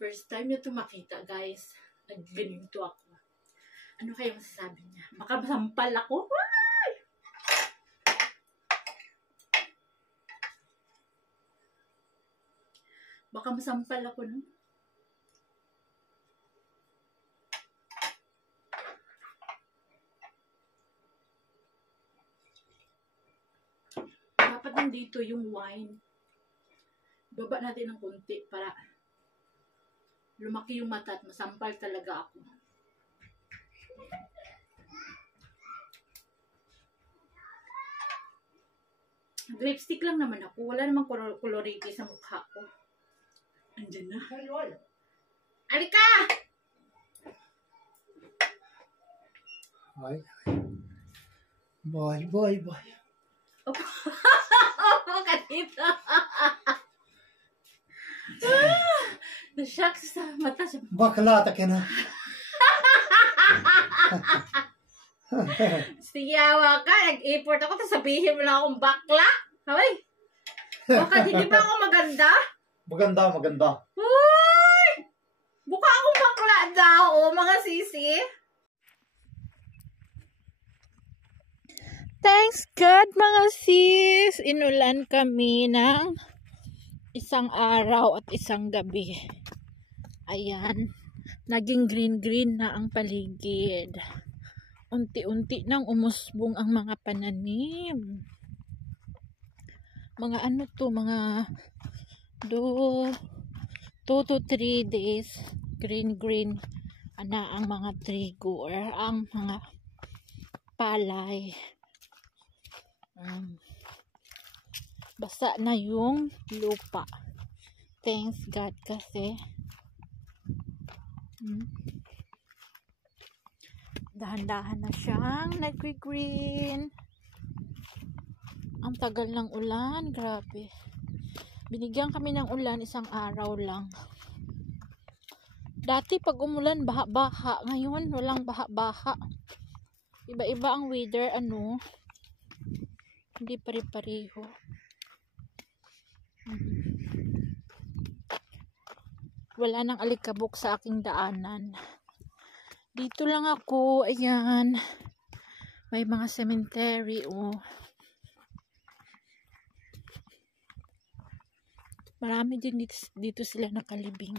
First time nyo ito makita, guys. Nag-ganito ako. Ano kaya masasabi niya? Baka masampal ako? Ay! Baka masampal ako, no? Dapat nandito yung wine. Baba natin ng konti para lumaki yung mata at masampal talaga ako. Lipstick lang naman ako. Wala namang koloriti sa mukha ko. Andyan na. Alika! Boy. Boy, boy, boy. Opo, kanina. Nashock sa mata siya. Bakla ta kena. Siyawa ka. Nag-import ako. Tapos sabihin mo lang akong bakla. Hoy. Baka hindi ba ako maganda? Maganda, maganda. Uy! Buka akong bakla daw. O, mga sisi. Thanks God, mga sis. Inulan kami ng isang araw at isang gabi. Ayan. Naging green-green na ang paligid. Unti-unti nang umusbong ang mga pananim. Mga ano to, mga 2 to 3 days green-green na ang mga trigo or ang mga palay. Basa na yung lupa. Thanks God kasi dahan-dahan na siyang nagre-green. Ang tagal ng ulan, grabe. Binigyan kami ng ulan isang araw lang. Dati pag umulan baha-baha, ngayon walang baha-baha. Iba-iba ang weather, ano. Hindi pare-pareho. Wala nang alikabok sa aking daanan. Dito lang ako, ayan. May mga cemetery, oh. Marami din dito sila nakalibing.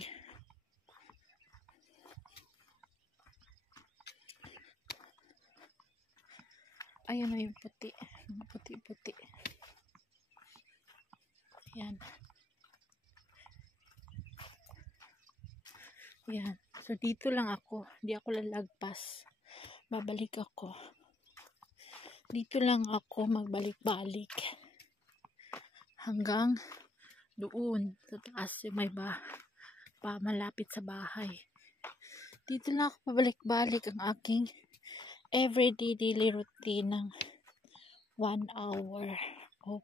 Ayan na yung puti. Puti-puti. Ayan. Ayan. So, dito lang ako. Hindi ako lalagpas. Babalik ako. Dito lang ako magbalik-balik. Hanggang doon. Sa taas yung may malapit sa bahay. Dito lang ako pabalik-balik ang aking everyday daily routine ng 1 hour of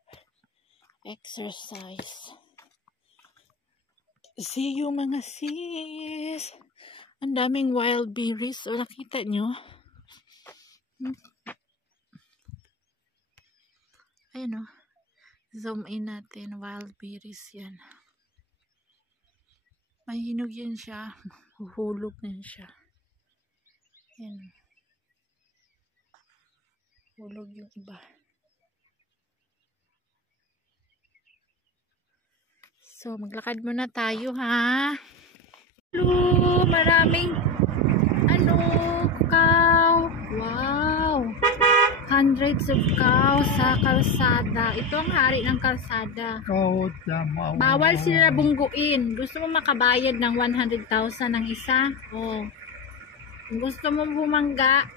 exercise. See you mga sis. Ang daming wild berries. O, nakita nyo? Ayun o. Zoom in natin. Wild berries yan. Mahinog yan siya. Huhulog din siya. Yan. Hulog yung iba. So, maglakad muna tayo, ha? Hello! Maraming cow. Wow! Hundreds of cows sa kalsada. Ito ang hari ng kalsada. Bawal sila bungguin. Gusto mo makabayad ng 100,000 ng isa? Oh. Kung gusto mo bumangga,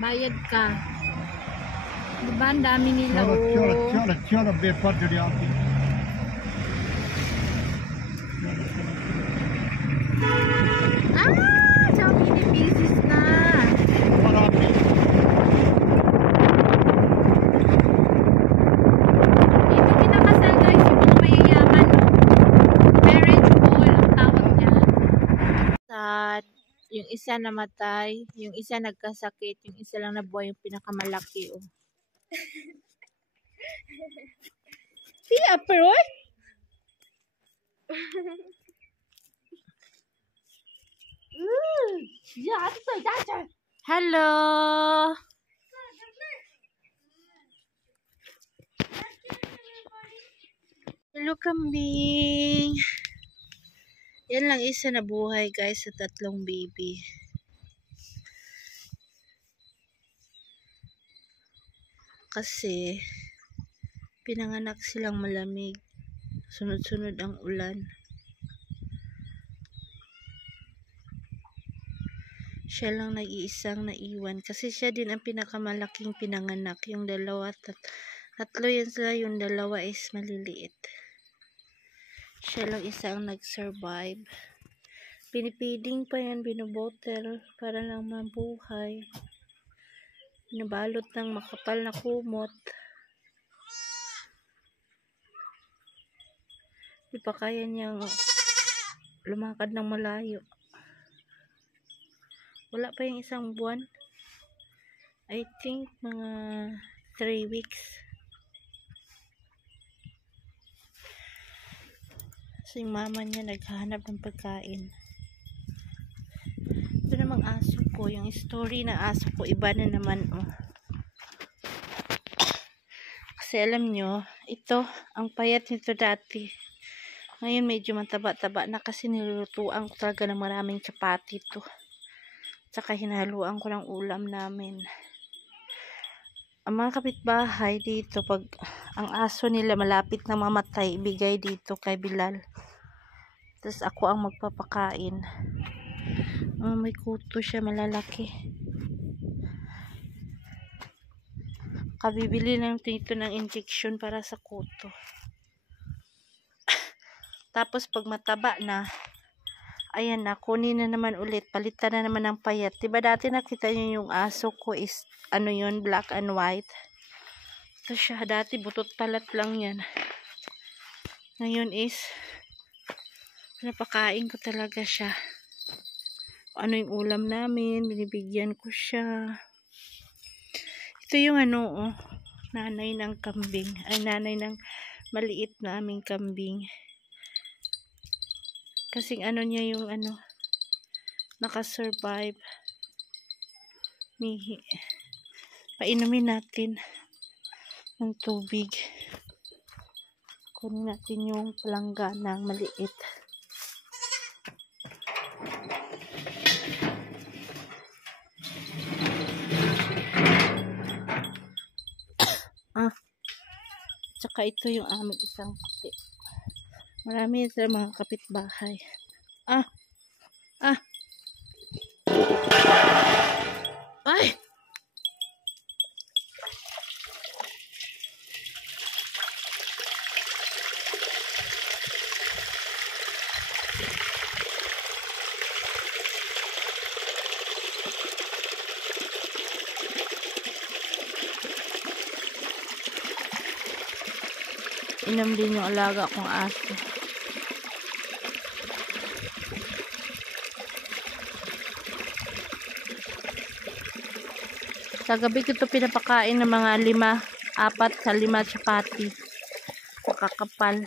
bayad ka. Diba? Ang dami nila. So many pieces na. Dito kinakasal guys yung mga mayayaman. Marriage hall ang tawag niya. Sad. Yung isa namatay, yung isa nagkasakit, yung isa lang nabuhay, yung pinakamalaki. Oh. Siya, pero Hello. Hello, kambing. Yan lang isa na buhay, guys, sa 3 baby. Kasi pinanganak silang malamig. Sunod-sunod ang ulan. Siya lang nag-iisang naiwan. Kasi siya din ang pinakamalaking pinanganak. Yung dalawa, tatlo yan sila. Yung dalawa is maliliit. Siya lang isa ang nag-survive. Pinipiding pa yan, binobottle para lang mabuhay. Binabalot ng makapal na kumot. Di pa kaya niyang lumakad ng malayo. Wala pa yung 1 buwan. I think mga 3 weeks. Kasi yung mama niya naghahanap ng pagkain. Ito namang aso ko. Yung story ng aso ko, iba na naman. Oh. Kasi alam nyo, ito, ang payat nito dati. Ngayon medyo mataba-taba na kasi nilulutuan ko talaga ng maraming chapati ito. Tsaka hinahaluan ko ng ulam namin. Ang mga kapitbahay dito, pag ang aso nila malapit na mamatay, ibigay dito kay Bilal. Tapos ako ang magpapakain. May kuto siya, malalaki. Kabibili lang dito ng injection para sa kuto. Tapos pag mataba na, ayan na, kunin na naman ulit. Palitan na naman ng payat. Diba dati nakita nyo yung aso ko is, ano yun, black and white. Ito siya, dati butot palat lang yan. Ngayon is, napakain ko talaga siya. Ano yung ulam namin, binibigyan ko siya. Ito yung ano, nanay ng kambing. Ay, nanay ng maliit na aming kambing. Kasing ano niya yung ano, nakasurvive. Mihi. Painumin natin ng tubig. Kunin natin yung palangganang maliit. Tsaka ito yung aming isang puti. Marami sila mga kapitbahay. Ay! Inom din yung alaga kong aso. Sa gabi ko ito pinapakain ng mga 4 sa 5 chapati. Kakapal.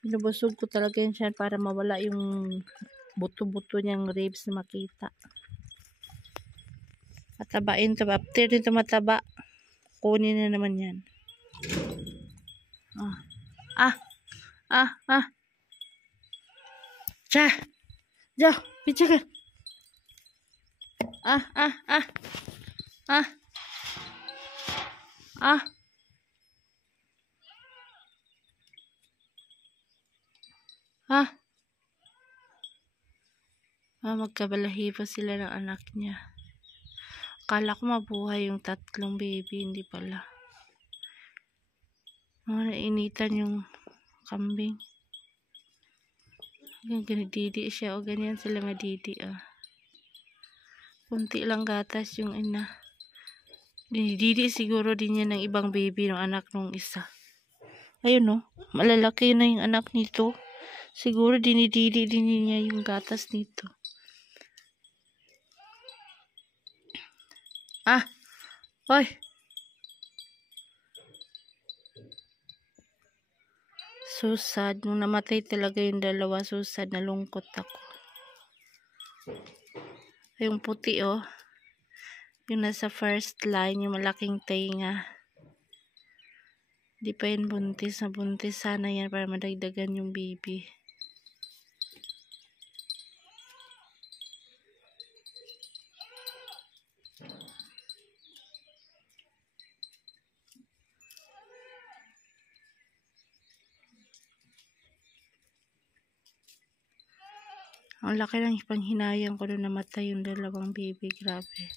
Binubusog ko talaga yun siya para mawala yung buto-buto niyang ribs na makita. Patabain ito. After nito mataba, kunin na naman yan. Cha! Jo! Picha ka! Magkabalahibo sila ng anak niya. Akala ko mabuhay yung 3 baby, hindi pala. Nainitan yung kambing. Ganididi siya o ganyan sila madidi. Kunti lang gatas yung ina. Dinididi siguro din yan ng ibang baby ng anak nung isa. Ayun malalaki na yung anak nito. Siguro dinididi din niya yung gatas nito. Hoy! So sad. Nung namatay talaga yung dalawa, so sad. Nalungkot ako. Yung puti, oh. Yung nasa first line, yung malaking tenga. Di pa yan buntis. Nabuntis sana yan para madagdagan yung baby. Ang laki ng ipanghinayang ko nung namatay yung dalawang baby. Grabe.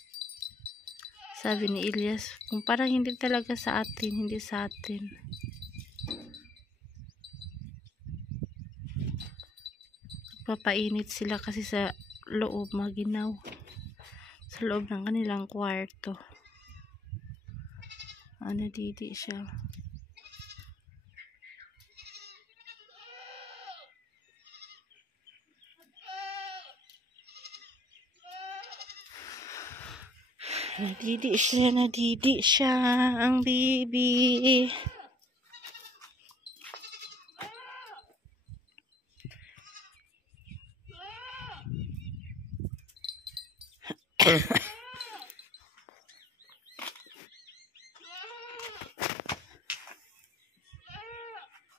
Sabi ni Elias, kung parang hindi talaga sa atin, hindi sa atin. Papainit sila kasi sa loob, maginaw. Sa loob ng kanilang kwarto. Nadidi siya. Nadidi siya, ang baby.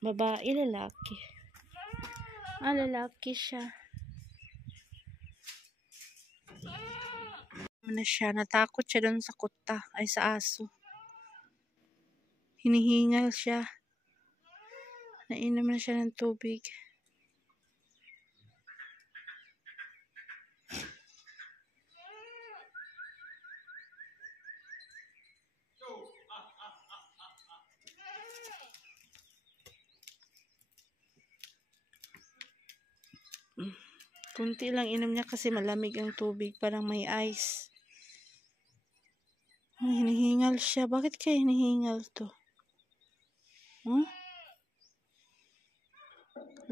Babae, lalaki. Lalaki siya. Siya, natakot siya doon sa kuta, ay sa aso. Hinihingal siya. Nainom na siya ng tubig. Kunti lang inom niya kasi malamig ang tubig, parang may ice. Hinihingal siya. Bakit kaya hinihingal to?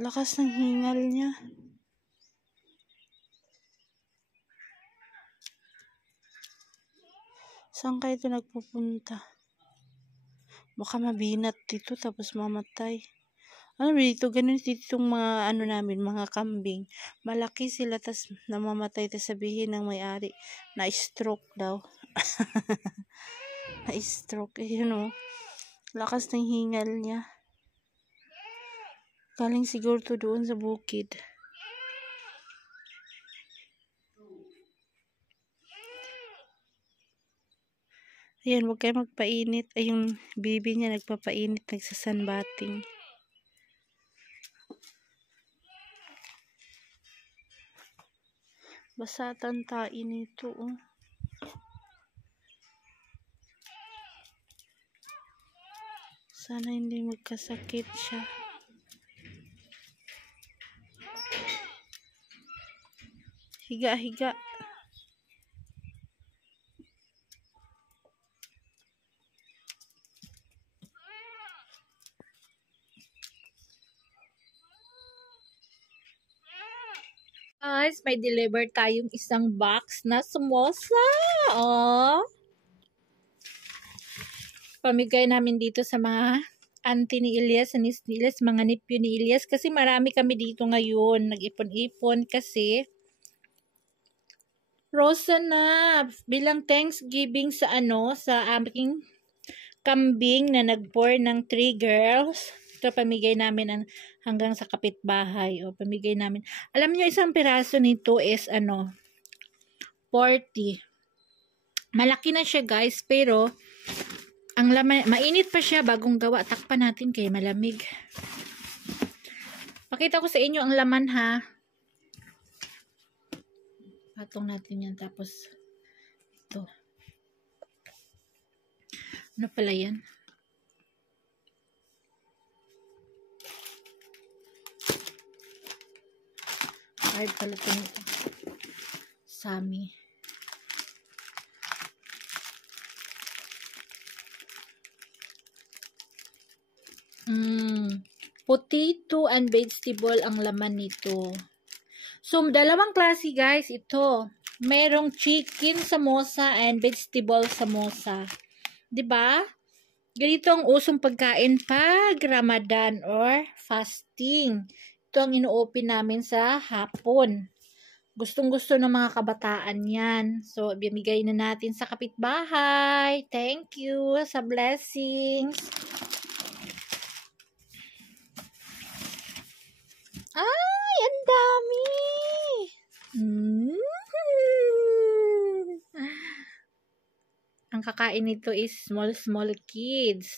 Lakas ng hingal niya. Saan kaya ito nagpupunta? Baka mabinat dito tapos mamatay. Alam mo dito, ganun dito itong mga namin, mga kambing. Malaki sila tas namamatay, tas sabihin ng may-ari na stroke daw. Na-stroke, lakas ng hingal niya. Galing siguro to doon sa bukid. Ayan, huwag kayo magpainit. Ay, yung baby niya nagpapainit, nagsasunbathing. Basa tantain nito, oh. Sana hindi magkasakit siya. Higa. Guys, may deliver tayong isang box na samosa. Oh. Pamigay namin dito sa mga auntie ni Elias, anis ni Elias, mga nephew ni Elias. Kasi marami kami dito ngayon. Nag-ipon-ipon kasi Rosa na. Bilang Thanksgiving sa sa aming kambing na nag-pour ng 3 girls. Ito pamigay namin hanggang sa kapitbahay. O pamigay namin. Alam niyo isang piraso nito is 40. Malaki na siya guys, pero ang laman, mainit pa siya bagong gawa. Takpan natin kay malamig. Pakita ko sa inyo ang laman ha. Patong natin yan tapos ito. Ano pala yan? Ay pala ito nito. Sami. Potato and vegetable ang laman nito. So, dalawang klase guys ito. Merong chicken samosa and vegetable samosa. 'Di ba? Ganito ang usong pagkain pag Ramadan or fasting. Ito ang ino-open namin sa hapon. Gustong-gusto ng mga kabataan yan. So, ibigay na natin sa kapitbahay. Thank you sa blessings. Ay, ang dami! Ang kakain nito is small kids.